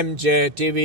MJ TV।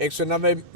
190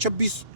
26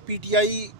PTI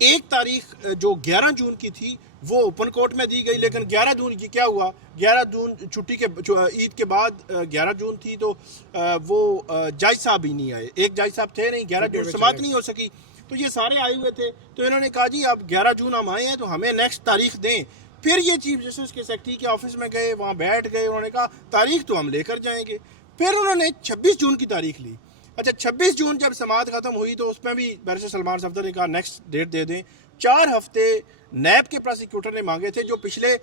ایک تاریخ جو 11 جون کی تھی وہ اوپن کورٹ میں دی گئی، لیکن 11 جون کی کیا ہوا، 11 جون چھٹی کے عید کے بعد 11 جون تھی تو وہ جج صاحب ہی نہیں آئے، ایک جج صاحب تھے نہیں، 11 جون سماعت نہیں ہو سکی، تو یہ سارے آئے ہوئے تھے، تو انہوں نے کہا جی اب 11 جون ہم آئے ہیں تو ہمیں نیکسٹ تاریخ دیں۔ پھر یہ چیف جسٹس کے سیکرٹری کے آفس میں گئے، وہاں بیٹھ گئے، انہوں نے کہا تاریخ تو ہم لے کر جائیں گے، پھر انہوں نے 26 جون کی تاریخ لی۔ اچھا 26 جون جب سماعت ختم ہوئی تو اس میں بھی بیرسٹر سلمان صفدر نے کہا نیکسٹ ڈیٹ دے دیں۔ 4 ہفتے نیب کے پروسیکیوٹر نے مانگے تھے، جو پچھلے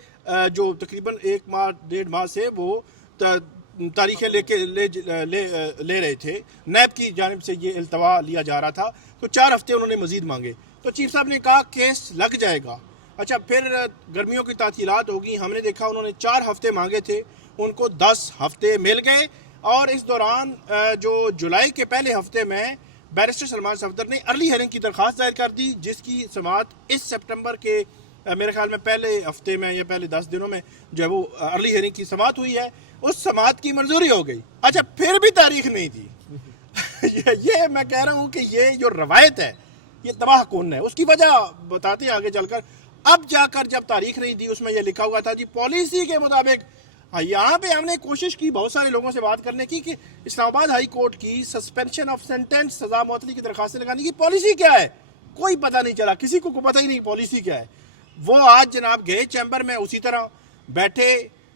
جو تقریباً 1 ماہ 1.5 ماہ سے وہ تاریخیں لے رہے تھے، نیب کی جانب سے یہ التوا لیا جا رہا تھا، تو 4 ہفتے انہوں نے مزید مانگے، تو چیف صاحب نے کہا کیس لگ جائے گا۔ اچھا پھر گرمیوں کی تعطیلات ہوگی، ہم نے دیکھا انہوں نے 4 ہفتے مانگے تھے، ان کو 10 ہفتے مل گئے، اور اس دوران جو جولائی کے پہلے ہفتے میں بیرسٹر سلمان صفدر نے ارلی ہیئرنگ کی درخواست دائر کر دی، جس کی سماعت اس سپٹمبر کے میرے خیال میں پہلے ہفتے میں یا پہلے 10 دنوں میں جو ہے وہ ارلی ہیئرنگ کی سماعت ہوئی ہے، اس سماعت کی منظوری ہو گئی۔ اچھا پھر بھی تاریخ نہیں تھی۔ یہ میں کہہ رہا ہوں کہ یہ جو روایت ہے یہ تباہ کن ہے، اس کی وجہ بتاتے ہیں آگے چل کر۔ اب جا کر جب تاریخ نہیں دی، اس میں یہ لکھا ہوا تھا جی پالیسی کے مطابق، یہاں پہ ہم نے کوشش کی بہت سارے لوگوں سے بات کرنے کی کہ اسلام آباد ہائی کورٹ کی سسپینشن آف سینٹنس، سزا معطلی کی درخواستیں لگانے کی پالیسی کیا ہے، کوئی پتہ نہیں چلا، کسی کو پتہ ہی نہیں پالیسی کیا ہے۔ وہ آج جناب گئے چیمبر میں، اسی طرح بیٹھے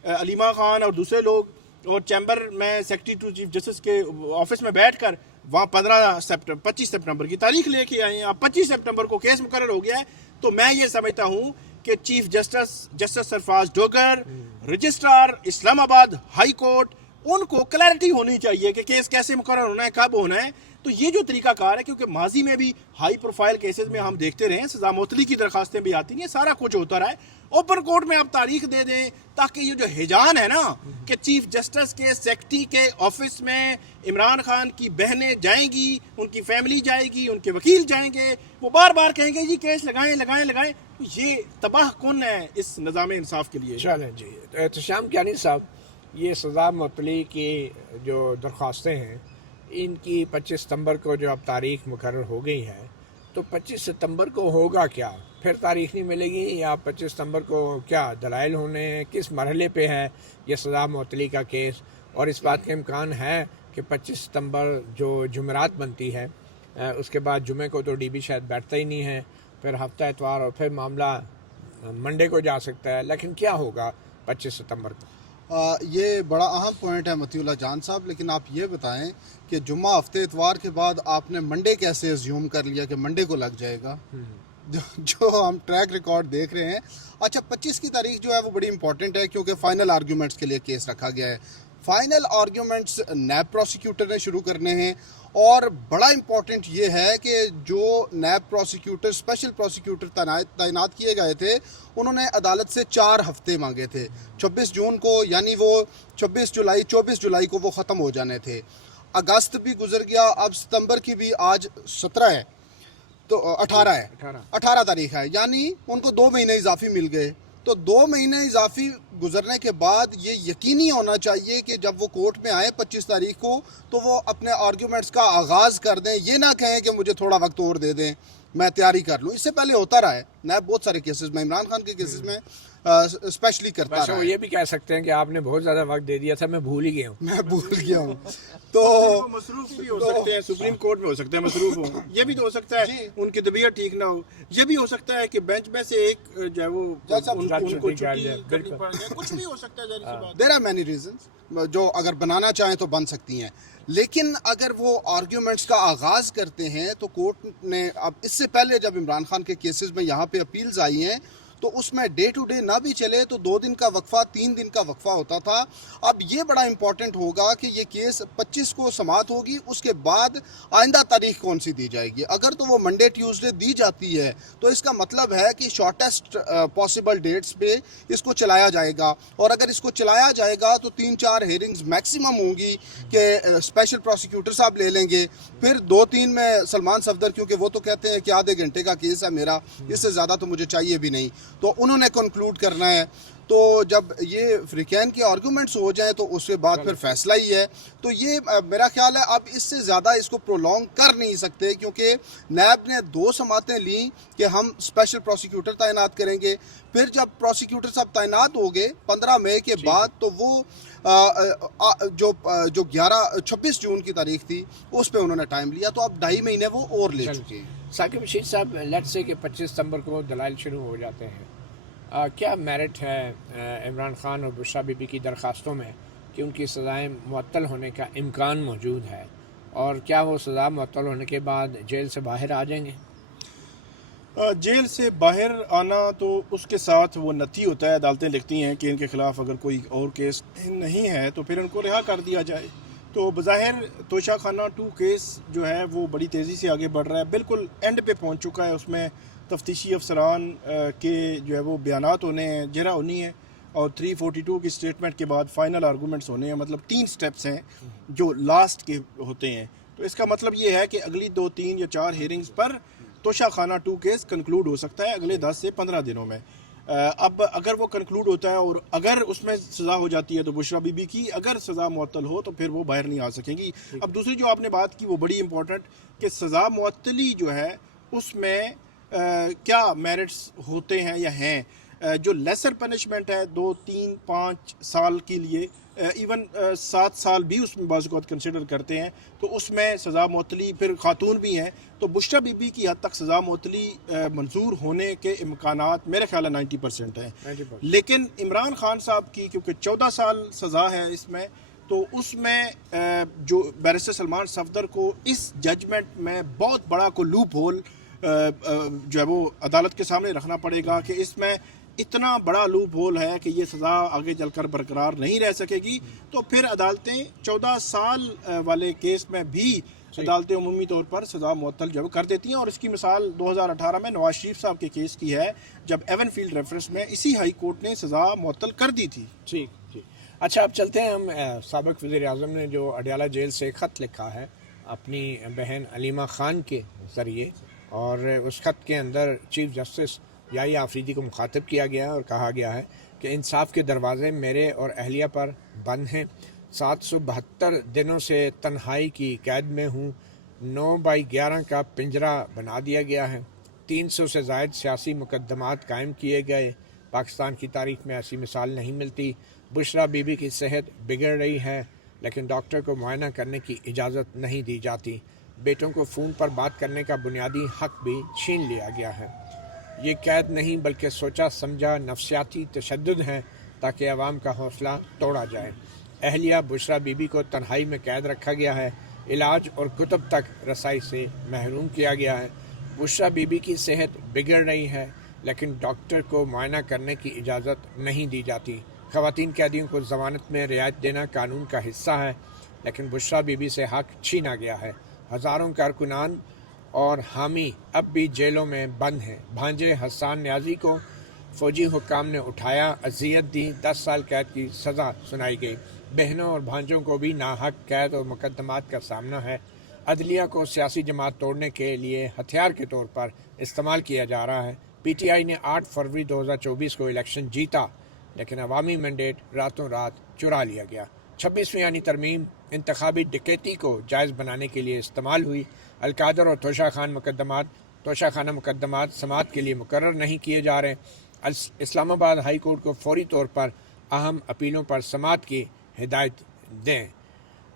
علیمہ خان اور دوسرے لوگ، اور چیمبر میں سیکرٹری ٹو چیف جسٹس کے آفس میں بیٹھ کر وہاں 25 سپٹمبر کی تاریخ لے کے آئے ہیں۔ اب 25 سپٹمبر کو کیس مقرر ہو گیا ہے، تو میں یہ سمجھتا ہوں کہ چیف جسٹس سرفراز ڈوگر، رجسٹرار اسلام آباد ہائی کورٹ، ان کو کلیئرٹی ہونی چاہیے کہ کیس کیسے مقرر ہونا ہے، کب ہونا ہے۔ تو یہ جو طریقہ کار ہے، کیونکہ ماضی میں بھی ہائی پروفائل کیسز میں ہم دیکھتے رہے ہیں، سزا معطلی کی درخواستیں بھی آتی ہیں، سارا کچھ ہوتا رہا ہے۔ اوپن کورٹ میں آپ تاریخ دے دیں تاکہ یہ جو ہیجان ہے نا کہ چیف جسٹس کے سیکرٹری کے آفس میں عمران خان کی بہنیں جائیں گی، ان کی فیملی جائے گی، ان کے وکیل جائیں گے، وہ بار بار کہیں گے جی کیس لگائیں لگائیں لگائیں، یہ تباہ کن ہے اس نظام انصاف کے لیے۔ چلیں جی، احتشام کیانی صاحب، یہ سزا معطلی کی جو درخواستیں ہیں، ان کی 25 ستمبر کو جو اب تاریخ مقرر ہو گئی ہے، تو 25 ستمبر کو ہوگا کیا؟ پھر تاریخ نہیں ملے گی، یا 25 ستمبر کو کیا دلائل ہونے، کس مرحلے پہ ہے یہ سزا معطلی کا کیس؟ اور اس بات کا امکان ہے کہ 25 ستمبر جو جمعرات بنتی ہے، اس کے بعد جمعے کو تو ڈی بی شاید بیٹھتا ہی نہیں ہے، پھر ہفتہ اتوار، اور پھر معاملہ منڈے کو جا سکتا ہے، لیکن کیا ہوگا 25 ستمبر کو؟ یہ بڑا اہم پوائنٹ ہے مطیع اللہ جان صاحب، لیکن آپ یہ بتائیں کہ جمعہ ہفتے اتوار کے بعد آپ نے منڈے کیسے ازیوم کر لیا کہ منڈے کو لگ جائے گا؟ جو ہم ٹریک ریکارڈ دیکھ رہے ہیں۔ اچھا 25 کی تاریخ جو ہے وہ بڑی امپورٹنٹ ہے، کیونکہ فائنل آرگیومنٹس کے لیے کیس رکھا گیا ہے۔ فائنل آرگیومنٹس نیب پروسیکیوٹر نے شروع کرنے ہیں، اور بڑا امپورٹنٹ یہ ہے کہ جو نیب پروسیکیوٹر، اسپیشل پروسیکیوٹر تعینات کیے گئے تھے، انہوں نے عدالت سے 4 ہفتے مانگے تھے 26 جون کو، یعنی وہ 24 جولائی کو وہ ختم ہو جانے تھے۔ اگست بھی گزر گیا، اب ستمبر کی بھی آج 17 ہے تو 18 ہے، 18 تاریخ ہے، یعنی ان کو 2 مہینے اضافی مل گئے۔ تو 2 مہینے اضافی گزرنے کے بعد یہ یقینی ہونا چاہیے کہ جب وہ کورٹ میں آئے 25 تاریخ کو، تو وہ اپنے آرگیومنٹس کا آغاز کر دیں، یہ نہ کہیں کہ مجھے تھوڑا وقت اور دے دیں، میں تیاری کر لوں۔ اس سے پہلے ہوتا رہا ہے، نیب بہت سارے کیسز میں، عمران خان کے کیسز میں اسپیشلی کرتا رہا ہے۔ وہ یہ بھی کہہ سکتے ہیں کہ آپ نے بہت زیادہ وقت دے دیا تھا، میں بھول ہی گیا ہوں۔ تو مصروف بھی ہو سکتے ہیں، سپریم کورٹ میں ہو سکتے ہیں مصروف ہوں، یہ بھی تو ہو سکتا ہے ان کی طبیعت ٹھیک نہ ہو، یہ بھی ہو سکتا ہے کہ بینچ میں سے ایک جو ہے وہ ان کو چھٹی کرنی پڑ جائے، کچھ بھی ہو سکتا ہے، ظاہر سی بات۔ دیر آر مینی ریزنز جو اگر بنانا چاہیں تو بن سکتی ہیں، لیکن اگر وہ آرگیومنٹس کا آغاز کرتے ہیں تو کورٹ نے اب اس سے پہلے جب عمران خان کے کیسز میں یہاں پہ اپیلز آئی ہیں تو اس میں ڈے ٹو ڈے نہ بھی چلے تو 2 دن کا وقفہ، 3 دن کا وقفہ ہوتا تھا۔ اب یہ بڑا امپورٹنٹ ہوگا کہ یہ کیس 25 کو سماعت ہوگی، اس کے بعد آئندہ تاریخ کون سی دی جائے گی۔ اگر تو وہ منڈے ٹیوزڈے دی جاتی ہے تو اس کا مطلب ہے کہ شارٹیسٹ پاسبل ڈیٹس پہ اس کو چلایا جائے گا، اور اگر اس کو چلایا جائے گا تو 3-4 ہیئرنگز میکسیمم ہوں گی کہ اسپیشل پروسیکیوٹر صاحب لے لیں گے، پھر 2-3 میں سلمان صفدر، کیونکہ وہ تو کہتے ہیں کہ آدھے گھنٹے کا کیس ہے میرا، اس سے زیادہ تو مجھے چاہیے بھی نہیں، تو انہوں نے کنکلوڈ کرنا ہے۔ تو جب یہ فریقین کے آرگومنٹس ہو جائیں تو اس کے بعد پھر فیصلہ ہی ہے. تو یہ میرا خیال ہے اب اس سے زیادہ اس کو پرولونگ کر نہیں سکتے، کیونکہ نیب نے 2 سماعتیں لیں کہ ہم اسپیشل پروسیکیوٹر تعینات کریں گے. پھر جب پروسیکیوٹر صاحب تعینات ہو گئے 15 مئی کے بعد، تو وہ جو 26 جون کی تاریخ تھی اس پہ انہوں نے ٹائم لیا، تو اب 2.5 مہینے وہ اور لے چکے ہیں. ثاقب رشید صاحب، لیٹ سے کہ 25 ستمبر کو دلائل شروع ہو جاتے ہیں، کیا میرٹ ہے عمران خان اور بشریٰ بی بی کی درخواستوں میں کہ ان کی سزائیں معطل ہونے کا امکان موجود ہے، اور کیا وہ سزا معطل ہونے کے بعد جیل سے باہر آ جائیں گے؟ جیل سے باہر آنا تو اس کے ساتھ وہ نتی ہوتا ہے. عدالتیں لکھتی ہیں کہ ان کے خلاف اگر کوئی اور کیس نہیں ہے تو پھر ان کو رہا کر دیا جائے. تو بظاہر توشہ خانہ 2 کیس جو ہے وہ بڑی تیزی سے آگے بڑھ رہا ہے، بالکل اینڈ پہ پہنچ چکا ہے. اس میں تفتیشی افسران کے جو ہے وہ بیانات ہونے ہیں، جرا ہونی ہے، اور 342 کی اسٹیٹمنٹ کے بعد فائنل آرگومنٹس ہونے ہیں. مطلب 3 سٹیپس ہیں جو لاسٹ کے ہوتے ہیں. تو اس کا مطلب یہ ہے کہ اگلی 2, 3 یا 4 ہیئرنگز پر توشہ خانہ 2 کیس کنکلوڈ ہو سکتا ہے اگلے 10 سے 15 دنوں میں. اب اگر وہ کنکلوڈ ہوتا ہے اور اگر اس میں سزا ہو جاتی ہے تو بشریٰ بی بی کی اگر سزا معطل ہو تو پھر وہ باہر نہیں آ سکیں گی. اب دوسری جو آپ نے بات کی وہ بڑی امپورٹنٹ، کہ سزا معطلی جو ہے اس میں کیا میرٹس ہوتے ہیں یا ہیں. جو لیسر پنشمنٹ ہے 2, 3, 5 سال کے لیے، ایون 7 سال بھی اس میں بعض اوقات کنسیڈر کرتے ہیں، تو اس میں سزا معطلی پھر خاتون بھی ہیں. تو بشریٰ بی بی کی حد تک سزا معطلی منظور ہونے کے امکانات میرے خیال ہے 90% ہیں. لیکن عمران خان صاحب کی کیونکہ 14 سال سزا ہے اس میں، تو اس میں جو بیرسٹر سلمان صفدر کو اس ججمنٹ میں بہت بڑا کو لوپ ہول جو ہے وہ عدالت کے سامنے رکھنا پڑے گا، کہ اس میں اتنا بڑا لوپ ہول ہے کہ یہ سزا آگے چل کر برقرار نہیں رہ سکے گی. تو پھر عدالتیں 14 سال والے کیس میں بھی عدالتیں عمومی طور پر سزا معطل جو کر دیتی ہیں. اور اس کی مثال 2018 میں نواز شریف صاحب کے کیس کی ہے، جب ایون فیلڈ ریفرنس میں اسی ہائی کورٹ نے سزا معطل کر دی تھی. ٹھیک. اچھا، اب چلتے ہیں ہم سابق وزیر اعظم نے جو اڈیالہ جیل سے خط لکھا ہے اپنی بہن علیمہ خان کے ذریعے، اور اس خط کے اندر چیف جسٹس یحییٰ آفریدی کو مخاطب کیا گیا ہے اور کہا گیا ہے کہ انصاف کے دروازے میرے اور اہلیہ پر بند ہیں. 772 دنوں سے تنہائی کی قید میں ہوں. 9/11 کا پنجرہ بنا دیا گیا ہے. 300 سے زائد سیاسی مقدمات قائم کیے گئے. پاکستان کی تاریخ میں ایسی مثال نہیں ملتی. بشریٰ بی بی کی صحت بگڑ رہی ہے لیکن ڈاکٹر کو معائنہ کرنے کی اجازت نہیں دی جاتی. بیٹوں کو فون پر بات کرنے کا بنیادی حق بھی چھین لیا گیا ہے. یہ قید نہیں بلکہ سوچا سمجھا نفسیاتی تشدد ہے تاکہ عوام کا حوصلہ توڑا جائے. اہلیہ بشریٰ بی بی کو تنہائی میں قید رکھا گیا ہے. علاج اور کتب تک رسائی سے محروم کیا گیا ہے. بشریٰ بی بی کی صحت بگڑ رہی ہے لیکن ڈاکٹر کو معائنہ کرنے کی اجازت نہیں دی جاتی. خواتین قیدیوں کو ضمانت میں رعایت دینا قانون کا حصہ ہے لیکن بشریٰ بی بی سے حق چھینا گیا ہے. ہزاروں کارکنان اور حامی اب بھی جیلوں میں بند ہیں. بھانجے حسان نیازی کو فوجی حکام نے اٹھایا، اذیت دی، 10 سال قید کی سزا سنائی گئی. بہنوں اور بھانجوں کو بھی ناحق قید اور مقدمات کا سامنا ہے. عدلیہ کو سیاسی جماعت توڑنے کے لیے ہتھیار کے طور پر استعمال کیا جا رہا ہے. پی ٹی آئی نے 8 فروری 2024 کو الیکشن جیتا لیکن عوامی مینڈیٹ راتوں رات چرا لیا گیا. 26ویں یعنی ترمیم انتخابی ڈکیتی کو جائز بنانے کے لیے استعمال ہوئی. القادر اور توشہ خانہ مقدمات سماعت کے لیے مقرر نہیں کیے جا رہے. اسلام آباد ہائی کورٹ کو فوری طور پر اہم اپیلوں پر سماعت کی ہدایت دیں.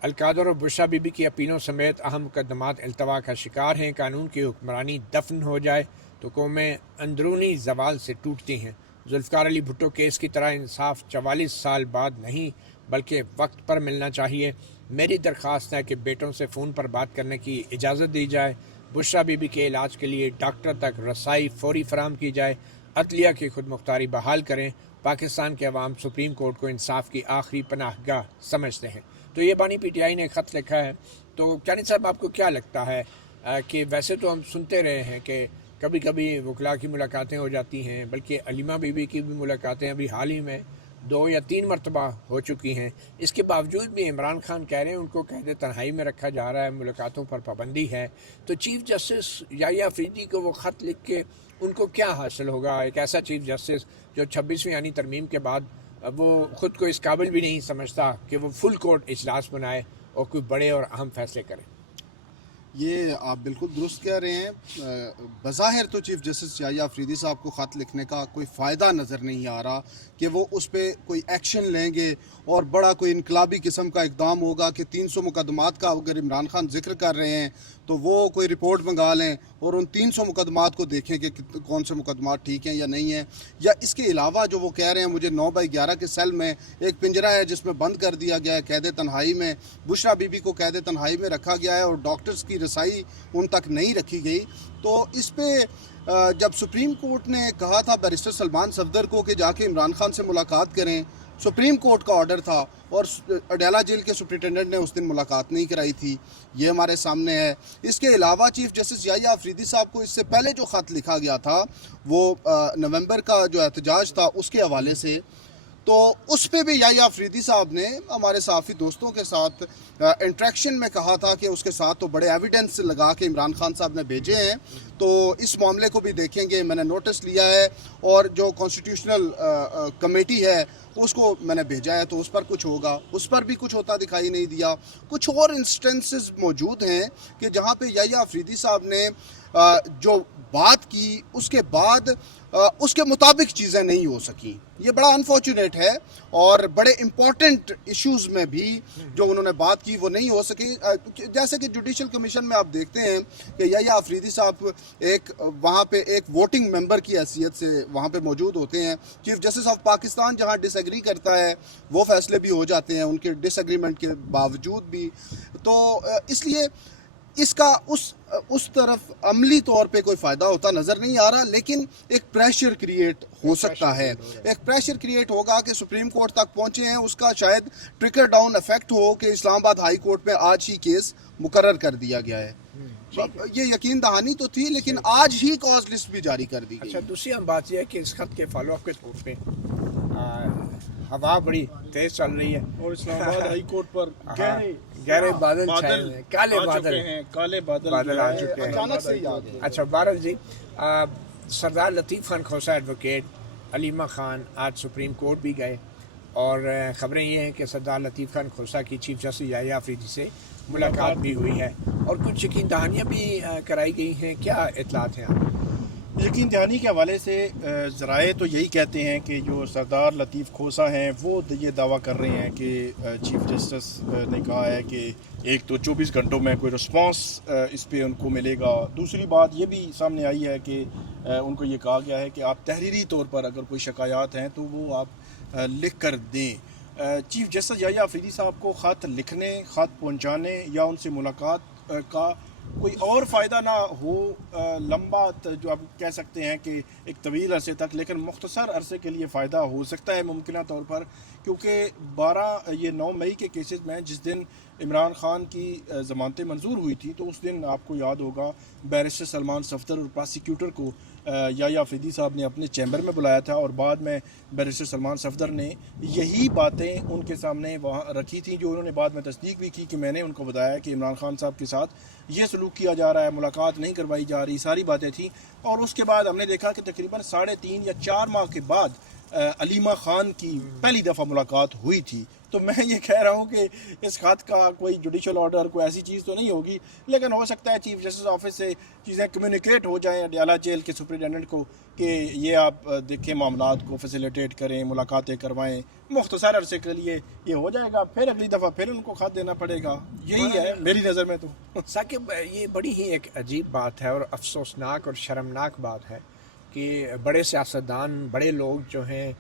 القادر اور بشریٰ بی بی کی اپیلوں سمیت اہم مقدمات التوا کا شکار ہیں. قانون کی حکمرانی دفن ہو جائے تو قومیں اندرونی زوال سے ٹوٹتی ہیں. ذوالفقار علی بھٹو کیس کی طرح انصاف 44 سال بعد نہیں بلکہ وقت پر ملنا چاہیے. میری درخواست ہے کہ بیٹوں سے فون پر بات کرنے کی اجازت دی جائے. بشریٰ بی بی کے علاج کے لیے ڈاکٹر تک رسائی فوری فراہم کی جائے. عدلیہ کی خود مختاری بحال کریں. پاکستان کے عوام سپریم کورٹ کو انصاف کی آخری پناہ گاہ سمجھتے ہیں. تو یہ بانی پی ٹی آئی نے خط لکھا ہے. تو کیانی صاحب، آپ کو کیا لگتا ہے کہ ویسے تو ہم سنتے رہے ہیں کہ کبھی کبھی وکلاء کی ملاقاتیں ہو جاتی ہیں، بلکہ علیمہ بی بی کی بھی ملاقاتیں ابھی حال ہی میں 2 یا 3 مرتبہ ہو چکی ہیں. اس کے باوجود بھی عمران خان کہہ رہے ہیں ان کو قید تنہائی میں رکھا جا رہا ہے, ملاقاتوں پر پابندی ہے. تو چیف جسٹس یحییٰ افریدی کو وہ خط لکھ کے ان کو کیا حاصل ہوگا؟ ایک ایسا چیف جسٹس جو 26ویں یعنی ترمیم کے بعد وہ خود کو اس قابل بھی نہیں سمجھتا کہ وہ فل کورٹ اجلاس بنائے اور کوئی بڑے اور اہم فیصلے کریں. یہ آپ بالکل درست کہہ رہے ہیں. بظاہر تو چیف جسٹس یحییٰ افریدی صاحب کو خط لکھنے کا کوئی فائدہ نظر نہیں آ رہا کہ وہ اس پہ کوئی ایکشن لیں گے اور بڑا کوئی انقلابی قسم کا اقدام ہوگا کہ 300 مقدمات کا اگر عمران خان ذکر کر رہے ہیں تو وہ کوئی رپورٹ منگا لیں اور ان 300 مقدمات کو دیکھیں کہ کون سے مقدمات ٹھیک ہیں یا نہیں ہیں. یا اس کے علاوہ جو وہ کہہ رہے ہیں مجھے 9/11 کے سیل میں ایک پنجرہ ہے جس میں بند کر دیا گیا ہے, قید تنہائی میں بشرا بی بی کو قید تنہائی میں رکھا گیا ہے اور ڈاکٹرز کی رسائی ان تک نہیں رکھی گئی. تو اس پہ جب سپریم کورٹ نے کہا تھا بیرسٹر سلمان صفدر کو کہ جا کے عمران خان سے ملاقات کریں, سپریم کورٹ کا آرڈر تھا اور اڈیالہ جیل کے سپرنٹینڈنٹ نے اس دن ملاقات نہیں کرائی تھی, یہ ہمارے سامنے ہے. اس کے علاوہ چیف جسٹس یحییٰ افریدی صاحب کو اس سے پہلے جو خط لکھا گیا تھا وہ نومبر کا جو احتجاج تھا اس کے حوالے سے, تو اس پہ بھی یحییٰ افریدی صاحب نے ہمارے صحافی دوستوں کے ساتھ انٹریکشن میں کہا تھا کہ اس کے ساتھ تو بڑے ایویڈنس لگا کے عمران خان صاحب نے بھیجے ہیں, تو اس معاملے کو بھی دیکھیں گے. میں نے نوٹس لیا ہے اور جو کانسٹیٹیوشنل کمیٹی ہے اس کو میں نے بھیجا ہے, تو اس پر کچھ ہوگا. اس پر بھی کچھ ہوتا دکھائی نہیں دیا. کچھ اور انسٹنسز موجود ہیں کہ جہاں پہ یحییٰ افریدی صاحب نے جو بات کی اس کے بعد اس کے مطابق چیزیں نہیں ہو سکیں. یہ بڑا انفارچونیٹ ہے اور بڑے امپورٹنٹ ایشوز میں بھی جو انہوں نے بات کی وہ نہیں ہو سکی. جیسے کہ جوڈیشل کمیشن میں آپ دیکھتے ہیں کہ یحییٰ افریدی صاحب وہاں پہ ایک ووٹنگ ممبر کی حیثیت سے وہاں پہ موجود ہوتے ہیں. چیف جسٹس آف پاکستان جہاں ڈس ایگری کرتا ہے وہ فیصلے بھی ہو جاتے ہیں ان کے ڈس ایگریمنٹ کے باوجود بھی. تو اس لیے اس کا اس طرف عملی طور پہ کوئی فائدہ ہوتا نظر نہیں آ رہا, لیکن ایک پریشر کریٹ ہو سکتا ہے. ایک پریشر کریٹ ہوگا کہ سپریم کورٹ تک پہنچے ہیں, اس کا شاید ٹرکر ڈاؤن ایفیکٹ ہو کہ اسلام آباد ہائی کورٹ میں آج ہی کیس مقرر کر دیا گیا ہے. یہ یقین دہانی تو تھی لیکن آج ہی کاز لسٹ بھی جاری کر دی گئی. اچھا, دوسری ہم بات یہ ہے کہ اس خط کے فالو اپ کے طور پہ ہوا بڑی تیز چل رہی ہے اور اسلام آباد ہائی کورٹ پر گہرے بادل چھائے ہوئے ہیں, کالے بادل آ چکے ہیں. اچانک سے ہی آ گئے. اچھا بہرحال جی, سردار لطیف خان کھوسہ ایڈوکیٹ علیمہ خان آج سپریم کورٹ بھی گئے اور خبریں یہ ہیں کہ سردار لطیف خان کھوسہ کی چیف جسٹس یحییٰ افریدی سے ملاقات بھی ہوئی ہے اور کچھ یقین دہانیاں بھی کرائی گئی ہیں. کیا اطلاعات ہیں آپ؟ یقین دہانی کے حوالے سے ذرائع تو یہی کہتے ہیں کہ جو سردار لطیف کھوسہ ہیں وہ یہ دعویٰ کر رہے ہیں کہ چیف جسٹس نے کہا ہے کہ ایک تو 24 گھنٹوں میں کوئی رسپانس اس پہ ان کو ملے گا. دوسری بات یہ بھی سامنے آئی ہے کہ ان کو یہ کہا گیا ہے کہ آپ تحریری طور پر اگر کوئی شکایات ہیں تو وہ آپ لکھ کر دیں. چیف جسٹس یحییٰ افریدی صاحب کو خط لکھنے, خط پہنچانے یا ان سے ملاقات کا کوئی اور فائدہ نہ ہو, لمبا جو آپ کہہ سکتے ہیں کہ ایک طویل عرصے تک, لیکن مختصر عرصے کے لیے فائدہ ہو سکتا ہے ممکنہ طور پر, کیونکہ 9 مئی کے کیسز میں جس دن عمران خان کی ضمانتیں منظور ہوئی تھی تو اس دن آپ کو یاد ہوگا بیرسٹر سلمان صفدر اور پراسیکیوٹر کو یحییٰ افریدی صاحب نے اپنے چیمبر میں بلایا تھا اور بعد میں بیرسٹر سلمان صفدر نے یہی باتیں ان کے سامنے وہاں رکھی تھیں جو انہوں نے بعد میں تصدیق بھی کی کہ میں نے ان کو بتایا کہ عمران خان صاحب کے ساتھ یہ سلوک کیا جا رہا ہے, ملاقات نہیں کروائی جا رہی, ساری باتیں تھیں. اور اس کے بعد ہم نے دیکھا کہ تقریباً 3.5 یا 4 ماہ کے بعد علیمہ خان کی پہلی دفعہ ملاقات ہوئی تھی. تو میں یہ کہہ رہا ہوں کہ اس خط کا کوئی جوڈیشل آرڈر کوئی ایسی چیز تو نہیں ہوگی, لیکن ہو سکتا ہے چیف جسٹس آفس سے چیزیں کمیونیکیٹ ہو جائیں اڈیالہ جیل کے سپرنٹینڈنٹ کو کہ یہ آپ دیکھیں معاملات کو فیسیلیٹیٹ کریں, ملاقاتیں کروائیں, مختصر عرصے کے لیے یہ ہو جائے گا, پھر اگلی دفعہ پھر ان کو خط دینا پڑے گا. یہی ہے میری نظر میں. تو ثاقب, یہ بڑی ہی ایک عجیب بات ہے اور افسوسناک اور شرمناک بات ہے کہ بڑے سیاستدان, بڑے لوگ جو ہیں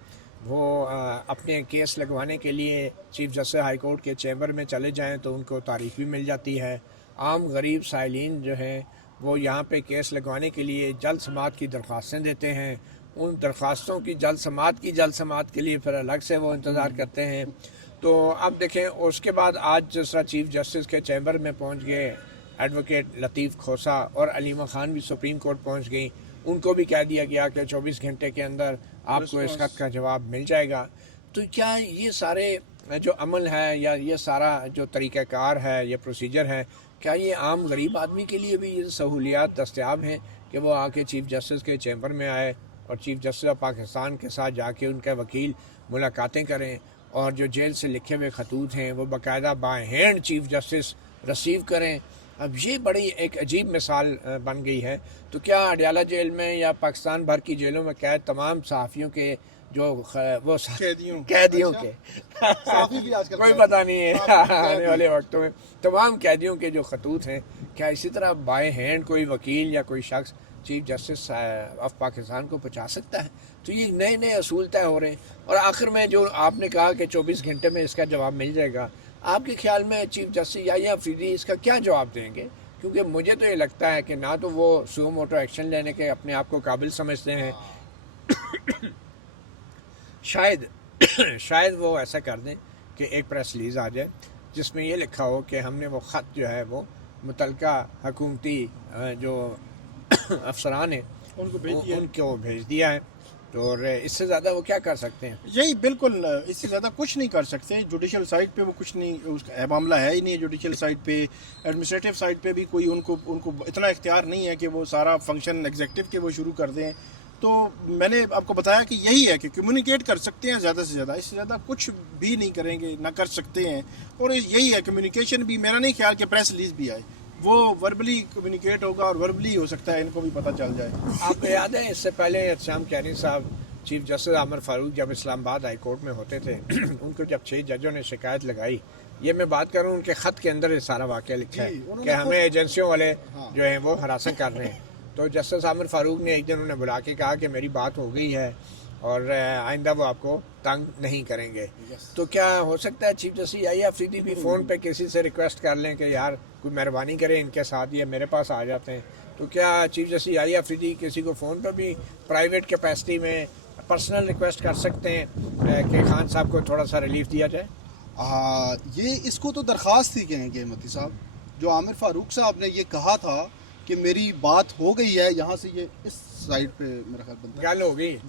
وہ اپنے کیس لگوانے کے لیے چیف جسٹس ہائی کورٹ کے چیمبر میں چلے جائیں تو ان کو تاریخ بھی مل جاتی ہے. عام غریب سائلین جو ہیں وہ یہاں پہ کیس لگوانے کے لیے جلد سماعت کی درخواستیں دیتے ہیں, ان درخواستوں کی جلد سماعت کے لیے پھر الگ سے وہ انتظار کرتے ہیں. تو اب دیکھیں اس کے بعد آج جس طرح چیف جسٹس کے چیمبر میں پہنچ گئے ایڈوکیٹ لطیف کھوسہ اور علیمہ خان بھی سپریم کورٹ پہنچ گئیں, ان کو بھی کہہ دیا گیا کہ 24 گھنٹے کے اندر آپ کو اس خط کا جواب مل جائے گا. تو کیا یہ سارے جو عمل ہے یا یہ سارا جو طریقہ کار ہے یہ پروسیجر ہے، کیا یہ عام غریب آدمی کے لیے بھی یہ سہولیات دستیاب ہیں کہ وہ آ کے چیف جسٹس کے چیمبر میں آئے اور چیف جسٹس آف پاکستان کے ساتھ جا کے ان کا وکیل ملاقاتیں کریں، اور جو جیل سے لکھے ہوئے خطوط ہیں وہ باقاعدہ by hand chief justice receive کریں؟ اب یہ بڑی ایک عجیب مثال بن گئی ہے. تو کیا اڈیالہ جیل میں یا پاکستان بھر کی جیلوں میں قید تمام صحافیوں کے جو وہ قیدیوں کے کوئی پتہ نہیں ہے آنے والے وقتوں میں تمام قیدیوں کے جو خطوط ہیں، کیا اسی طرح بائی ہینڈ کوئی وکیل یا کوئی شخص چیف جسٹس آف پاکستان کو پہنچا سکتا ہے؟ تو یہ نئے نئے اصول طے ہو رہے ہیں. اور آخر میں جو آپ نے کہا کہ 24 گھنٹے میں اس کا جواب مل جائے گا، آپ کے خیال میں چیف جسٹس یحییٰ افریدی اس کا کیا جواب دیں گے؟ کیونکہ مجھے تو یہ لگتا ہے کہ نہ تو وہ سو موٹو ایکشن لینے کے اپنے آپ کو قابل سمجھتے ہیں، شاید وہ ایسا کر دیں کہ ایک پریس ریلیز آ جائے جس میں یہ لکھا ہو کہ ہم نے وہ خط جو ہے وہ متعلقہ حکومتی جو افسران ہیں ان کو بھیج دیا ہے. تو اور اس سے زیادہ وہ کیا کر سکتے ہیں؟ یہی بالکل، اس سے زیادہ کچھ نہیں کر سکتے. جوڈیشل سائٹ پہ وہ کچھ نہیں، اس کا معاملہ ہے ہی نہیں. جوڈیشل سائٹ پہ، ایڈمنسٹریٹو سائٹ پہ بھی کوئی ان کو اتنا اختیار نہیں ہے کہ وہ سارا فنکشن ایگزیکٹو کے وہ شروع کر دیں. تو میں نے آپ کو بتایا کہ یہی ہے کہ کمیونیکیٹ کر سکتے ہیں زیادہ سے زیادہ، اس سے زیادہ کچھ بھی نہیں کریں گے، نہ کر سکتے ہیں. اور یہی ہے کمیونیکیشن بھی، میرا نہیں خیال کہ پریس ریلیز بھی آئے، وہ وربلی کمیونیکیٹ ہوگا اور وربلی ہو سکتا ہے ان کو بھی پتہ چل جائے. آپ کو یاد ہے اس سے پہلے احتشام کیانی صاحب چیف جسٹس عامر فاروق جب اسلام آباد ہائی کورٹ میں ہوتے تھے، ان کو جب 6 ججوں نے شکایت لگائی، یہ میں بات کروں ان کے خط کے اندر یہ سارا واقعہ لکھا ہے کہ ہمیں ایجنسیوں والے جو ہیں وہ ہراساں کر رہے ہیں. تو جسٹس عامر فاروق نے ایک دن انہیں بلا کے کہا کہ میری بات ہو گئی ہے اور آئندہ وہ آپ کو تنگ نہیں کریں گے. تو کیا ہو سکتا ہے چیف جسٹس یحییٰ افریدی بھی فون پہ کسی سے ریکویسٹ کر لیں کہ یار کوئی مہربانی کرے ان کے ساتھ، یہ میرے پاس آ جاتے ہیں؟ تو کیا چیف جسٹس یحییٰ افریدی کسی کو فون پہ بھی پرائیویٹ کیپیسٹی میں پرسنل ریکویسٹ کر سکتے ہیں کہ خان صاحب کو تھوڑا سا ریلیف دیا جائے؟ یہ اس کو تو درخواست ہی کہیں گے متی صاحب. جو عامر فاروق صاحب نے یہ کہا تھا کہ میری بات ہو گئی ہے، یہاں سے یہ اس سائڈ پہ میرا خیال بنتا ہے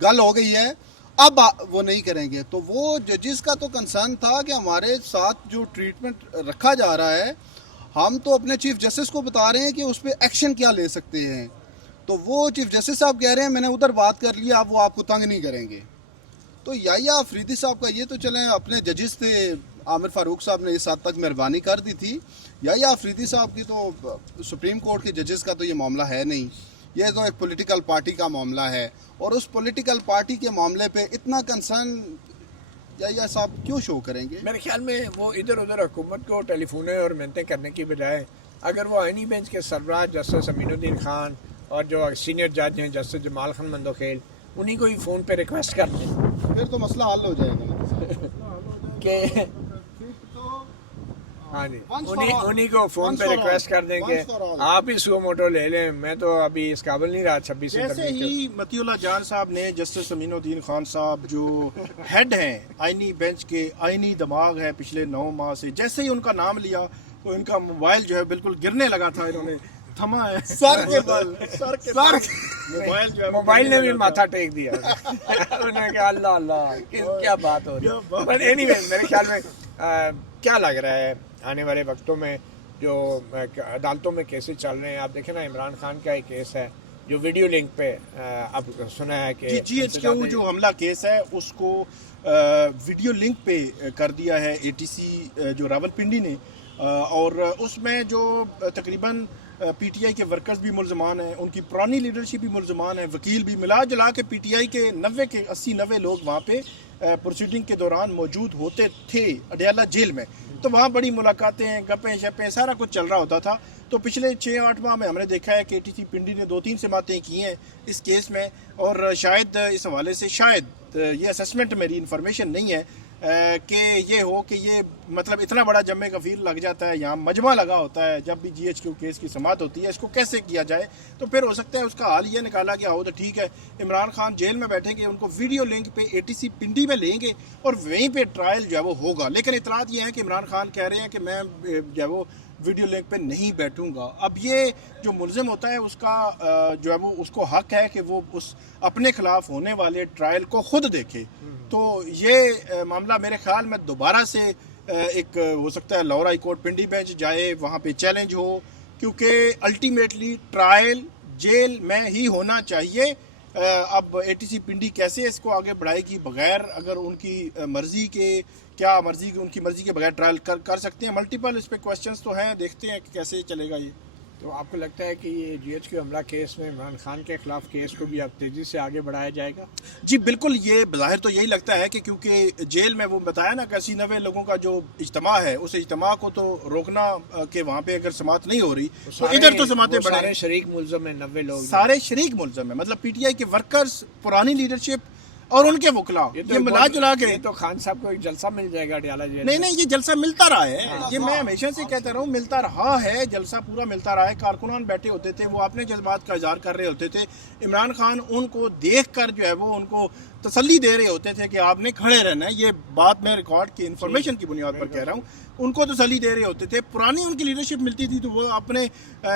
گل ہو گئی ہے، اب وہ نہیں کریں گے. تو وہ ججز کا تو کنسرن تھا کہ ہمارے ساتھ جو ٹریٹمنٹ رکھا جا رہا ہے، ہم تو اپنے چیف جسٹس کو بتا رہے ہیں کہ اس پہ ایکشن کیا لے سکتے ہیں. تو وہ چیف جسٹس صاحب کہہ رہے ہیں میں نے ادھر بات کر لیا، اب وہ آپ کو تنگ نہیں کریں گے. تو یحییٰ افریدی صاحب کا یہ تو چلیں اپنے ججز تھے، عامر فاروق صاحب نے اس حد تک مہربانی کر دی تھی. یحییٰ افریدی صاحب کی تو سپریم کورٹ کے ججز کا تو یہ معاملہ ہے نہیں، یہ تو ایک پولیٹیکل پارٹی کا معاملہ ہے. اور اس پولیٹیکل پارٹی کے معاملے پہ اتنا کنسرن یحییٰ صاحب کیوں شو کریں گے؟ میرے خیال میں وہ ادھر ادھر حکومت کو ٹیلی فونیں اور منتیں کرنے کی بجائے اگر وہ آئینی بینچ کے سربراہ جسٹس امین الدین خان اور جو سینئر جج ہیں جسٹس جمال خان مندوخیل، انہی کو ہی فون پہ ریکویسٹ کر دیں، پھر تو مسئلہ حل ہو جائے گا کہ ہاں جی انہی کو فون پہ ریکویسٹ کر دیں کہ آپ ہی سو موٹو لے لیں، میں تو ابھی اس قابل نہیں رہا 26 سے. جیسے ہی متی اللہ جان صاحب نے جسٹس امین الدین خان صاحب جو ہیڈ ہیں آئینی بینچ کے، آئینی دماغ ہے پچھلے 9 ماہ سے، جیسے ہی ان کا نام لیا تو ان کا موبائل جو ہے بالکل گرنے لگا تھا، انہوں نے تھما ہے سر کے بل موبائل نے بھی ماتھا ٹیک دیا. انہوں نے کہا اللہ اللہ کیا بات ہو رہی ہے. بٹ اینی وے میرے خیال میں کیا لگ رہا ہے آنے والے وقتوں میں جو عدالتوں میں کیسز چل رہے ہیں، آپ دیکھیں نا عمران خان کا ایک کیس ہے جو ویڈیو لنک پہ اب سنا ہے کہ جی ایچ کیو جو حملہ کیس ہے اس کو ویڈیو لنک پہ کر دیا ہے اے ٹی سی جو راولپنڈی نے، اور اس میں جو تقریباً پی ٹی آئی کے ورکرز بھی ملزمان ہیں، ان کی پرانی لیڈرشپ بھی ملزمان ہیں، وکیل بھی، ملا جلا کے پی ٹی آئی کے 80-90 لوگ وہاں پہ پروسیڈنگ کے دوران موجود ہوتے تھے اڈیالہ جیل میں. تو وہاں بڑی ملاقاتیں، گپیں شپیں، سارا کچھ چل رہا ہوتا تھا. تو پچھلے 6-8 ماہ میں ہم نے دیکھا ہے کہ ٹی سی پنڈی نے 2-3 سماعتیں کی ہیں اس کیس میں، اور شاید اس حوالے سے شاید یہ اسسمنٹ میری انفارمیشن نہیں ہے کہ یہ ہو کہ یہ مطلب اتنا بڑا جمع کفیل لگ جاتا ہے، یہاں مجمع لگا ہوتا ہے جب بھی جی ایچ کیو کیس کی سماعت ہوتی ہے، اس کو کیسے کیا جائے. تو پھر ہو سکتا ہے اس کا حال یہ نکالا گیا ہو تو ٹھیک ہے، عمران خان جیل میں بیٹھیں گے، ان کو ویڈیو لنک پہ اے ٹی سی پنڈی میں لیں گے اور وہیں پہ ٹرائل جو ہے وہ ہوگا. لیکن اطلاعات یہ ہیں کہ عمران خان کہہ رہے ہیں کہ میں جو ہے وہ ویڈیو لنک پہ نہیں بیٹھوں گا. اب یہ جو ملزم ہوتا ہے اس کا جو ہے وہ اس کو حق ہے کہ وہ اس اپنے خلاف ہونے والے ٹرائل کو خود دیکھے. تو یہ معاملہ میرے خیال میں دوبارہ سے ایک ہو سکتا ہے Lahore high court Pindi bench جائے, وہاں پہ چیلنج ہو, کیونکہ الٹیمیٹلی ٹرائل جیل میں ہی ہونا چاہیے. اب اے ٹی سی پنڈی کیسے اس کو آگے بڑھائے گی بغیر اگر ان کی مرضی کے ان کی مرضی کے بغیر ٹرائل کر سکتے ہیں. ملٹیپل اس پہ کوسچنز تو ہیں, دیکھتے ہیں کہ کیسے چلے گا یہ. تو آپ کو لگتا ہے کہ یہ جی ایچ کیو حملہ کیس میں عمران خان کے خلاف کیس کو بھی اب تیزی سے آگے بڑھایا جائے گا؟ جی بالکل, یہ بظاہر تو یہی لگتا ہے کہ کیونکہ جیل میں وہ بتایا نا کہ 80-90 لوگوں کا جو اجتماع ہے, اس اجتماع کو تو روکنا کہ وہاں پہ اگر سماعت نہیں ہو رہی تو ادھر تو سماعتیں بڑھیں. سارے شریک ملزم ہیں, 90 لوگ سارے شریک ملزم ہیں, مطلب پی ٹی آئی کے ورکرز, پرانی لیڈرشپ اور ان کے وکلا, یہ ملا جلا کے. یہ تو خان صاحب کو ایک جلسہ مل جائے گا اڈیالہ جیل. نہیں, یہ جلسہ ملتا رہا ہے, یہ میں ہمیشہ سے کہتا رہا ہوں, ملتا رہا ہے, جلسہ پورا ملتا رہا ہے. کارکنان بیٹھے ہوتے تھے, وہ اپنے جذبات کا اظہار کر رہے ہوتے تھے. عمران خان ان کو دیکھ کر جو ہے وہ ان کو تسلی دے رہے ہوتے تھے کہ آپ نے کھڑے رہنا ہے. یہ بات میں ریکارڈ کی انفارمیشن کی بنیاد پر کہہ رہا ہوں. ان کو تسلی دے رہے ہوتے تھے. پرانی ان کی لیڈرشپ ملتی تھی تو وہ اپنے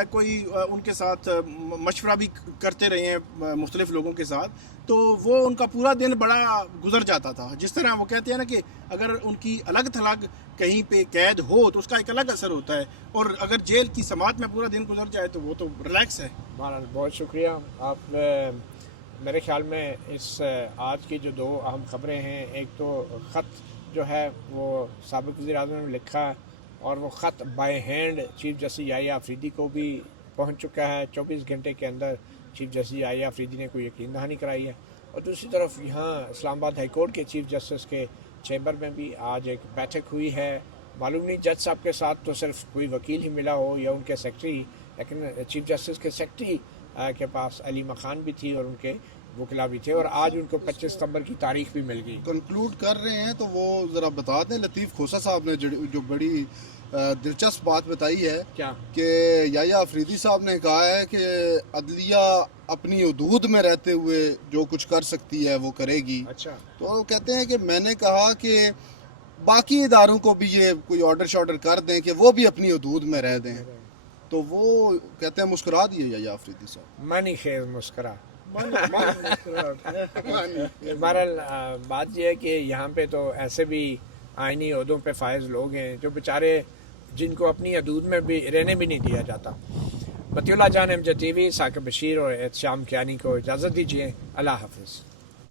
کوئی ان کے ساتھ مشورہ بھی کرتے رہے ہیں مختلف لوگوں کے ساتھ, تو وہ ان کا پورا دن بڑا گزر جاتا تھا. جس طرح وہ کہتے ہیں نا کہ اگر ان کی الگ تھلگ کہیں پہ قید ہو تو اس کا ایک الگ اثر ہوتا ہے, اور اگر جیل کی سماعت میں پورا دن گزر جائے تو وہ تو ریلیکس ہے. بہرحال بہت شکریہ. آپ میرے خیال میں اس آج کی جو 2 اہم خبریں ہیں, ایک تو خط جو ہے وہ سابق وزیر اعظم نے لکھا ہے, اور وہ خط بائی ہینڈ چیف جسٹس یحییٰ آفریدی کو بھی پہنچ چکا ہے. 24 گھنٹے کے اندر چیف جسٹس یحییٰ آفریدی نے کوئی یقین دہانی کرائی ہے. اور دوسری طرف یہاں اسلام آباد ہائی کورٹ کے چیف جسٹس کے چیمبر میں بھی آج ایک بیٹھک ہوئی ہے. معلوم نہیں جج صاحب کے ساتھ تو صرف کوئی وکیل ہی ملا ہو یا ان کے سیکرٹری, لیکن چیف جسٹس کے سیکرٹری کے پاس علیمہ خان بھی تھی اور ان کے وکلا بھی تھے, اور آج ان کو 25 ستمبر کی تاریخ بھی مل گئی. کنکلوڈ کر رہے ہیں تو وہ ذرا بتا دیں. لطیف کھوسہ صاحب نے جو بڑی دلچسپ بات بتائی ہے کیا کہ یحییٰ آفریدی صاحب نے کہا ہے کہ عدلیہ اپنی حدود میں رہتے ہوئے جو کچھ کر سکتی ہے وہ کرے گی. اچھا, تو وہ کہتے ہیں کہ میں نے کہا کہ باقی اداروں کو بھی یہ کوئی آرڈر کر دیں کہ وہ بھی اپنی حدود میں رہ دیں. تو وہ کہتے ہیں مسکرا دیے یحییٰ آفریدی صاحب. مانی خیز مسکرا. بہرحال بات یہ ہے کہ یہاں پہ تو ایسے بھی آئینی عہدوں پہ فائز لوگ ہیں جو بیچارے جن کو اپنی حدود میں بھی رہنے بھی نہیں دیا جاتا. مطیع اللہ جان, MJ TV, ثاقب بشیر اور احتشام کیانی کو اجازت دیجیے. اللہ حافظ.